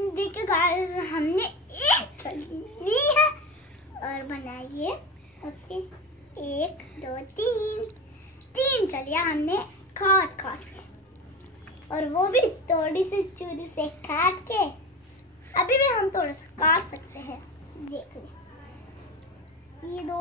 देखिए गाइस, हमने एक चली ली है और बनाइए उसके 1 2 3 चलिया हमने काट के, और वो भी थोड़ी सी चूरी से काट के। अभी भी हम थोड़ा सा काट सकते हैं। देख ले, ये 2